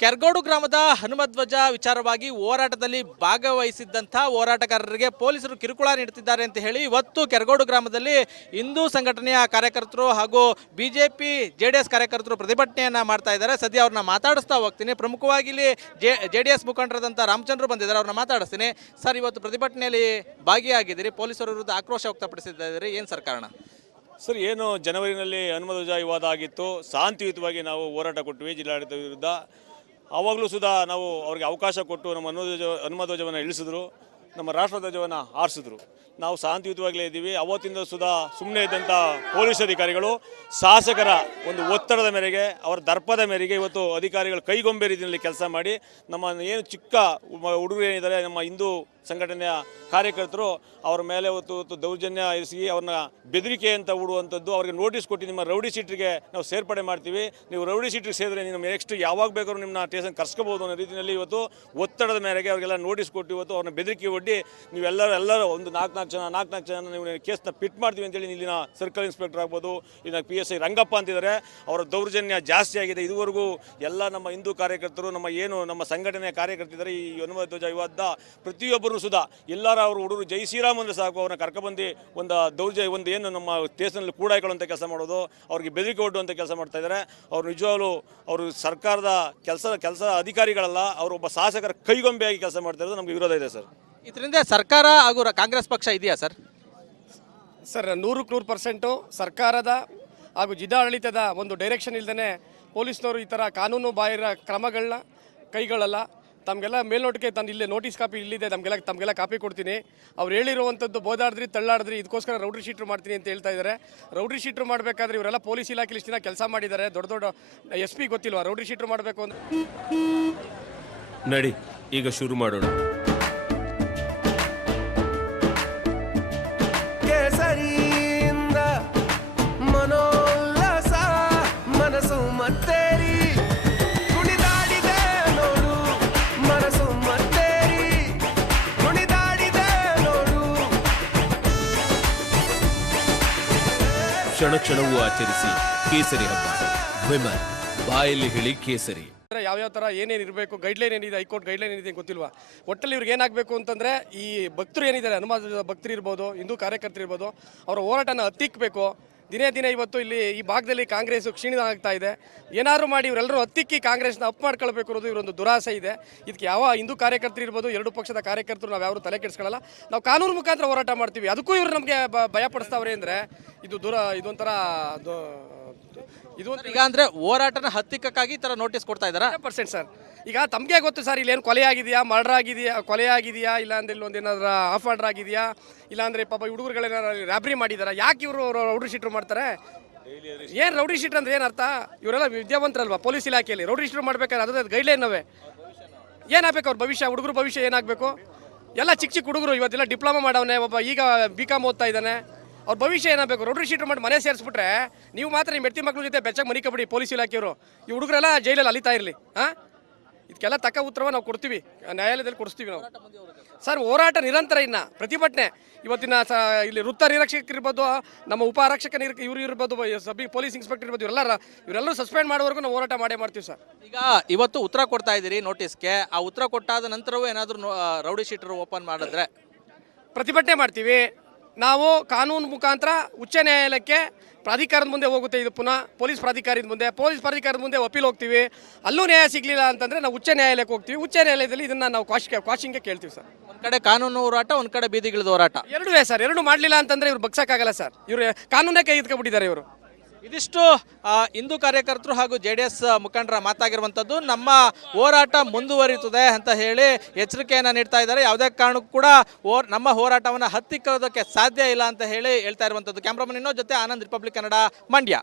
ಕೆರಗೋಡು ಗ್ರಾಮದ ಹನುಮಧ್ವಜ ವಿಚಾರವಾಗಿ ಹೋರಾಟದಲ್ಲಿ ಭಾಗವಹಿಸಿದ್ದಂಥ ಹೋರಾಟಗಾರರಿಗೆ ಪೊಲೀಸರು ಕಿರುಕುಳ ನೀಡುತ್ತಿದ್ದಾರೆ ಅಂತ ಹೇಳಿ ಇವತ್ತು ಕೆರಗೋಡು ಗ್ರಾಮದಲ್ಲಿ ಹಿಂದೂ ಸಂಘಟನೆಯ ಕಾರ್ಯಕರ್ತರು ಹಾಗೂ ಬಿಜೆಪಿ ಜೆಡಿಎಸ್ ಕಾರ್ಯಕರ್ತರು ಪ್ರತಿಭಟನೆಯನ್ನ ಮಾಡ್ತಾ ಇದ್ದಾರೆ. ಸದ್ಯ ಅವ್ರನ್ನ ಮಾತಾಡಿಸ್ತಾ ಹೋಗ್ತೀನಿ. ಪ್ರಮುಖವಾಗಿ ಇಲ್ಲಿ ಜೆಡಿಎಸ್ ಮುಖಂಡರಾದಂಥ ರಾಮಚಂದ್ರ ಬಂದಿದ್ದಾರೆ, ಅವ್ರನ್ನ ಮಾತಾಡಿಸ್ತೀನಿ. ಸರ್, ಇವತ್ತು ಪ್ರತಿಭಟನೆಯಲ್ಲಿ ಭಾಗಿಯಾಗಿದ್ದೀರಿ, ಪೊಲೀಸರ ವಿರುದ್ಧ ಆಕ್ರೋಶ ವ್ಯಕ್ತಪಡಿಸಿದ್ದಾರೆ, ಏನು ಸರ್ ಕಾರಣ? ಸರ್, ಏನು ಜನವರಿನಲ್ಲಿ ಹನುಮಧ್ವಜ ವಿವಾದ ಆಗಿತ್ತು, ಶಾಂತಿಯುತವಾಗಿ ನಾವು ಹೋರಾಟ ಕೊಟ್ವಿ ಜಿಲ್ಲಾಡಳಿತ ವಿರುದ್ಧ. ಆವಾಗಲೂ ಸುಧಾ ನಾವು ಅವ್ರಿಗೆ ಅವಕಾಶ ಕೊಟ್ಟು ನಮ್ಮ ಹನುಮಧ್ವಜವನ್ನು ಇಳಿಸಿದ್ರು, ನಮ್ಮ ರಾಷ್ಟ್ರಧ್ವಜವನ್ನು ಆರಿಸಿದ್ರು. ನಾವು ಶಾಂತಿಯುತವಾಗಲೇ ಇದ್ದೀವಿ. ಅವತ್ತಿಂದ ಸುಧಾ ಸುಮ್ಮನೆ ಇದ್ದಂಥ ಪೊಲೀಸ್ ಅಧಿಕಾರಿಗಳು ಶಾಸಕರ ಒಂದು ಒತ್ತಡದ ಮೇರೆಗೆ, ಅವರ ದರ್ಪದ ಮೇರೆಗೆ ಇವತ್ತು ಅಧಿಕಾರಿಗಳು ಕೈಗೊಂಬೆ ರೀತಿಯಲ್ಲಿ ಕೆಲಸ ಮಾಡಿ ನಮ್ಮ ಏನು ಚಿಕ್ಕ ಹುಡುಗರು ಏನಿದ್ದಾರೆ, ನಮ್ಮ ಹಿಂದೂ ಸಂಘಟನೆಯ ಕಾರ್ಯಕರ್ತರು ಅವ್ರ ಮೇಲೆ ಇವತ್ತು ದೌರ್ಜನ್ಯ ಎಸಗಿ ಅವ್ರನ್ನ ಬೆದರಿಕೆ ಅಂತ ಹೂಡುವಂಥದ್ದು, ಅವ್ರಿಗೆ ನೋಟಿಸ್ ಕೊಟ್ಟು ನಿಮ್ಮ ರೌಡಿ ಶೀಟ್ರಿಗೆ ನಾವು ಸೇರ್ಪಡೆ ಮಾಡ್ತೀವಿ, ನೀವು ರೌಡಿ ಶೀಟ್ರಿಗೆ ಸೇರಿದ್ರೆ ನಿಮ್ಮ ನೆಕ್ಸ್ಟ್ ಯಾವಾಗ ಬೇಕಾದ್ರೂ ನಿಮ್ಮನ್ನ ಸ್ಟೇಷನ್ ಕರ್ಸ್ಕೋಬೋದು ಅನ್ನೋ ರೀತಿಯಲ್ಲಿ ಇವತ್ತು ಒತ್ತಡದ ಮೇರೆಗೆ ಅವರಿಗೆಲ್ಲ ನೋಟಿಸ್ ಕೊಟ್ಟು ಇವತ್ತು ಅವ್ರನ್ನ ಬೆದರಿಕೆ ಒಡ್ಡಿ ನೀವೆಲ್ಲರೂ ಒಂದು ನಾಲ್ಕು ಜನ ನೀವು ಕೇಸ್ನ ಪಿಟ್ ಮಾಡ್ತೀವಿ ಅಂತೇಳಿ ಇಲ್ಲಿನ ಸರ್ಕಲ್ ಇನ್ಸ್ಪೆಕ್ಟರ್ ಆಗ್ಬೋದು, ಇನ್ನು PSI ರಂಗಪ್ಪ ಅಂತಿದ್ದಾರೆ. ಅವರ ದೌರ್ಜನ್ಯ ಜಾಸ್ತಿ ಆಗಿದೆ. ಇದುವರೆಗೂ ಎಲ್ಲ ನಮ್ಮ ಹಿಂದೂ ಕಾರ್ಯಕರ್ತರು, ನಮ್ಮ ಸಂಘಟನೆಯ ಕಾರ್ಯಕರ್ತಿದ್ದಾರೆ. ಈ ಹನುಮಧ್ವಜ ವಿವಾದ ಪ್ರತಿಯೊಬ್ಬರು ಸುಧಾ ಎಲ್ಲರೂ ಅವರು ಹುಡುಗರು ಜೈ ಶ್ರೀರಾಮ್ ಅಂದರೆ ಸಾಕು ಅವ್ರನ್ನ ಕರ್ಕೊಬಂದು ಒಂದು ಏನು ನಮ್ಮ ಸ್ಟೇಷನಲ್ಲಿ ಕೂಡ ಹಾಕೊಳ್ಳುವಂಥ ಕೆಲಸ ಮಾಡೋದು, ಅವ್ರಿಗೆ ಬೆದರಿಕೆ ಒಡ್ಡುವಂಥ ಕೆಲಸ ಮಾಡ್ತಾ ಇದ್ದಾರೆ. ಅವ್ರು ನಿಜವಾಗ್ಲೂ ಅವರು ಸರ್ಕಾರದ ಕೆಲಸ ಅಧಿಕಾರಿಗಳಲ್ಲ, ಅವರು ಒಬ್ಬ ಶಾಸಕರ ಕೈಗೊಂಬೆಯಾಗಿ ಕೆಲಸ ಮಾಡ್ತಾ ಇರೋದು ನಮಗೆ ವಿರೋಧ ಇದೆ ಸರ್. ಇದರಿಂದ ಸರ್ಕಾರ ಹಾಗೂ ಕಾಂಗ್ರೆಸ್ ಪಕ್ಷ ಇದೆಯಾ ಸರ್? ಸರ್, 100% ಸರ್ಕಾರದ ಹಾಗೂ ಜಿಲ್ಲಾಡಳಿತದ ಒಂದು ಡೈರೆಕ್ಷನ್ ಇಲ್ಲದೇ ಪೊಲೀಸ್ನವರು ಈ ಥರ ಕಾನೂನು ಬಾಹಿರ ಕ್ರಮಗಳನ್ನ ಕೈಗೊಳ್ಳಲ್ಲ. ತಮಗೆಲ್ಲ ಮೇಲ್ನೋಟಕ್ಕೆ ತಂದು ಇಲ್ಲೇ ನೋಟಿಸ್ ಕಾಪಿ ಇಲ್ಲಿದೆ, ತಮಗೆಲ್ಲ ಕಾಪಿ ಕೊಡ್ತೀನಿ. ಅವ್ರು ಹೇಳಿರುವಂಥದ್ದು ಬೋದಾಡಿದ್ರಿ ತಳ್ಳಾಡಿದ್ರಿ, ಇದಕ್ಕೋಸ್ಕರ ರೌಡಿ ಶೀಟ್ರು ಮಾಡ್ತೀನಿ ಅಂತ ಹೇಳ್ತಾ ಇದ್ದಾರೆ. ರೌಡಿ ಶೀಟ್ರು ಮಾಡಬೇಕಾದ್ರೆ ಇವರೆಲ್ಲ ಪೊಲೀಸ್ ಇಲಾಖೆಲಿ ಇಷ್ಟು ದಿನ ಕೆಲಸ ಮಾಡಿದ್ದಾರೆ. ದೊಡ್ಡ SP ಗೊತ್ತಿಲ್ವಾ ರೌಡಿ ಶೀಟ್ರು ಮಾಡಬೇಕು ಅಂತ? ನಡಿ ಈಗ ಶುರು ಮಾಡೋಣ. ಕೇಸರಿಯಿಂದ ಮನೋಲ್ಲಾಸ ಮನಸ್ಸು ಮತ್ತೇರಿ ಕುಣಿದಾಡಿದೆ ನೋಡು, ಮನಸ್ಸು ಮತ್ತೇರಿ ಕುಣಿದಾಡಿದೆ ನೋಡು. ಕ್ಷಣ ಕ್ಷಣವೂ ಆಚರಿಸಿ ಕೇಸರಿ ಹಬ್ಬ. ವಿಮಲ್ ಬಾಯಲ್ಲಿ ಹೇಳಿ ಕೇಸರಿ. ಯಾವ್ಯಾವ ಥರ ಏನೇನು ಇರಬೇಕು, ಗೈಡ್ಲೈನ್ ಏನಿದೆ, ಹೈಕೋರ್ಟ್ ಗೈಡ್ಲೈನ್ ಏನಿದೆ ಗೊತ್ತಿಲ್ವಾ. ಒಟ್ಟಲ್ಲಿ ಇವ್ರಿಗೆ ಏನಾಗಬೇಕು ಅಂತಂದರೆ, ಈ ಭಕ್ತರು ಏನಿದ್ದಾರೆ, ಹನುಮಾನ ಭಕ್ತರು ಇರ್ಬೋದು, ಹಿಂದೂ ಕಾರ್ಯಕರ್ತರು ಇರ್ಬೋದು, ಅವರ ಹೋರಾಟನ ಹತ್ತಿಕ್ಕಬೇಕು. ದಿನೇ ಇವತ್ತು ಇಲ್ಲಿ ಈ ಭಾಗದಲ್ಲಿ ಕಾಂಗ್ರೆಸ್ ಕ್ಷೀಣ ಆಗ್ತಾ ಇದೆ. ಏನಾದರೂ ಮಾಡಿ ಇವರೆಲ್ಲರೂ ಹತ್ತಿಕ್ಕಿ ಕಾಂಗ್ರೆಸ್ನ ಅಪ್ ಮಾಡ್ಕೊಳ್ಬೇಕು ಅನ್ನೋದು ಇವರೊಂದು ದುರಾಸೆ ಇದೆ. ಇದಕ್ಕೆ ಯಾವ ಹಿಂದೂ ಕಾರ್ಯಕರ್ತರು ಇರ್ಬೋದು, ಎರಡು ಪಕ್ಷದ ಕಾರ್ಯಕರ್ತರು ನಾವು ಯಾರು ತಲೆ ಕೆಡಿಸ್ಕೊಳ್ಳಲ್ಲ. ನಾವು ಕಾನೂನು ಮುಖಾಂತರ ಹೋರಾಟ ಮಾಡ್ತೀವಿ. ಅದಕ್ಕೂ ಇವರು ನಮಗೆ ಭಯಪಡಿಸ್ತಾವ್ರೆ ಅಂದರೆ ಇದೊಂಥರ ಈಗ ಅಂದ್ರೆ ಹೋರಾಟನ ಹತ್ತಿಕ್ಕಾಗಿ ಈ ತರ ನೋಟಿಸ್ ಕೊಡ್ತಾ ಇದ್ದಾರೆ. 100% ಸರ್. ಈಗ ತಮಗೆ ಗೊತ್ತು ಸರ್, ಇಲ್ಲಿ ಏನು ಕೊಲೆ ಆಗಿದೆಯಾ, ಮರ್ಡರ್ ಆಗಿದೆಯಾ, ಕೊಲೆ ಆಗಿದೆಯಾ, ಇಲ್ಲಾಂದ್ರೆ ಇಲ್ಲೊಂದು ಏನಾದ್ರು ಆಫ್ ಆರ್ಡರ್ ಆಗಿದೆಯಾ, ಇಲ್ಲಾಂದ್ರೆ ಪಾಪ ಹುಡುಗರುಗಳೇನಾದ್ರು ರ್ಯಾಬ್ರಿ ಮಾಡಿದಾರ, ಯಾಕೆ ಇವರು ರೌಡಿ ಶೀಟ್ರು ಮಾಡ್ತಾರೆ? ಏನು ರೌಡಿ ಶೀಟ್ರ್ ಅಂದ್ರೆ ಏನು ಅರ್ಥ? ಇವರೆಲ್ಲ ವಿದ್ಯಾವಂತರಲ್ವಾ ಪೊಲೀಸ್ ಇಲಾಖೆಯಲ್ಲಿ? ರೌಡಿ ಶೀಟ್ರ್ ಮಾಡ್ಬೇಕಾದ್ರೆ ಅದೇ ಗೈಡ್ಲೈನ್ ಅವೇ. ಏನಾಗಬೇಕು ಅವ್ರ ಭವಿಷ್ಯ, ಹುಡುಗರು ಭವಿಷ್ಯ ಏನಾಗಬೇಕು? ಎಲ್ಲ ಚಿಕ್ಕ ಹುಡುಗರು ಇವತ್ತೆಲ್ಲ ಡಿಪ್ಲೊಮಾ ಮಾಡವನೆ, ಒಬ್ಬ ಈಗ BCom ಓದ್ತಾ ಇದ್ದಾನೆ. ಅವ್ರ ಭವಿಷ್ಯ ಏನಾಗಬೇಕು? ರೌಡಿ ಶೀಟ್ರ್ ಮಾಡಿ ಮನೆ ಸೇರಿಸ್ಬಿಟ್ರೆ ನೀವು ಮಾತ್ರ ನಿಮ್ಮ ಹೆಂಡತಿ ಮಕ್ಕಳ ಜೊತೆ ಬೆಚ್ಚಗೆ ಮನಿ ಕಬಡಿ ಪೊಲೀಸ್ ಇಲಾಖೆಯವರು. ಈ ಹುಡುಗರೆಲ್ಲ ಜೈಲಲ್ಲಿ ಅಲಿತಾ ಇರಲಿ. ಇದಕ್ಕೆಲ್ಲ ತಕ್ಕ ಉತ್ತರವ ನಾವು ಕೊಡ್ತೀವಿ, ನ್ಯಾಯಾಲಯದಲ್ಲಿ ಕೊಡಿಸ್ತೀವಿ ನಾವು ಸರ್. ಹೋರಾಟ ನಿರಂತರ. ಇನ್ನು ಪ್ರತಿಭಟನೆ ಇವತ್ತಿನ ಇಲ್ಲಿ ವೃತ್ತ ನಿರೀಕ್ಷಕರಿರ್ಬೋದು, ನಮ್ಮ ಉಪ ಆರಕ್ಷಕ ಇವರು ಇರ್ಬೋದು, ಪೊಲೀಸ್ ಇನ್ಸ್ಪೆಕ್ಟರ್ ಇರ್ಬೋದು, ಇವರೆಲ್ಲರೂ ಸಸ್ಪೆಂಡ್ ಮಾಡೋವರೆಗೂ ನಾವು ಹೋರಾಟ ಮಾಡ್ತೀವಿ ಸರ್. ಈಗ ಇವತ್ತು ಉತ್ತರ ಕೊಡ್ತಾ ಇದ್ದೀರಿ ನೋಟಿಸ್ಗೆ, ಆ ಉತ್ತರ ಕೊಟ್ಟಾದ ನಂತರವೂ ಏನಾದರೂ ರೌಡಿ ಶೀಟರ್ ಓಪನ್ ಮಾಡಿದ್ರೆ ಪ್ರತಿಭಟನೆ ಮಾಡ್ತೀವಿ ನಾವು. ಕಾನೂನು ಮುಖಾಂತರ ಉಚ್ಚ ನ್ಯಾಯಾಲಯಕ್ಕೆ ಪ್ರಾಧಿಕಾರದ ಮುಂದೆ ಹೋಗುತ್ತೆ. ಇದು ಪುನಃ ಪೊಲೀಸ್ ಪ್ರಾಧಿಕಾರದ ಮುಂದೆ ಅಪೀಲ್ ಹೋಗ್ತೀವಿ. ಅಲ್ಲೂ ನ್ಯಾಯ ಸಿಗಲಿಲ್ಲ ಅಂತಂದರೆ ನಾವು ಉಚ್ಚ ನ್ಯಾಯಾಲಯಕ್ಕೆ ಹೋಗ್ತೀವಿ. ಉಚ್ಚ ನ್ಯಾಯಾಲಯದಲ್ಲಿ ಇದನ್ನು ನಾವು ಕ್ವಾಶಿಂಗ್ಗೆ ಕೇಳ್ತೀವಿ ಸರ್. ಒಂದು ಕಡೆ ಕಾನೂನು ಹೋರಾಟ, ಒಂದು ಕಡೆ ಬೀದಿಗಿಳಿದ ಹೋರಾಟ, ಎರಡೂ ಸರ್. ಎರಡು ಮಾಡಲಿಲ್ಲ ಅಂತಂದರೆ ಇವ್ರು ಬಗ್ಸಕ್ಕಾಗಲ್ಲ ಸರ್. ಇವರು ಕಾನೂನೇ ಕೈ ಎತ್ಕೊಬಿಟ್ಟಿದ್ದಾರೆ ಇವರು. ಇದಿಷ್ಟು ಹಿಂದೂ ಕಾರ್ಯಕರ್ತರು ಹಾಗೂ JDS ಮುಖಂಡರ ಮಾತಾಗಿರುವಂಥದ್ದು. ನಮ್ಮ ಹೋರಾಟ ಮುಂದುವರಿಯುತ್ತದೆ ಅಂತ ಹೇಳಿ ಎಚ್ಚರಿಕೆಯನ್ನು ನೀಡ್ತಾ ಇದ್ದಾರೆ. ಯಾವುದೇ ಕಾರಣಕ್ಕೂ ಕೂಡ ನಮ್ಮ ಹೋರಾಟವನ್ನು ಹತ್ತಿಕ್ಕೋದಕ್ಕೆ ಸಾಧ್ಯ ಇಲ್ಲ ಅಂತ ಹೇಳಿ ಹೇಳ್ತಾ ಇರುವಂಥದ್ದು. ಕ್ಯಾಮ್ರಾಮನ್ ಇನ್ನೋ ಜೊತೆ ಆನಂದ್, ರಿಪಬ್ಲಿಕ್ ಕನ್ನಡ, ಮಂಡ್ಯ.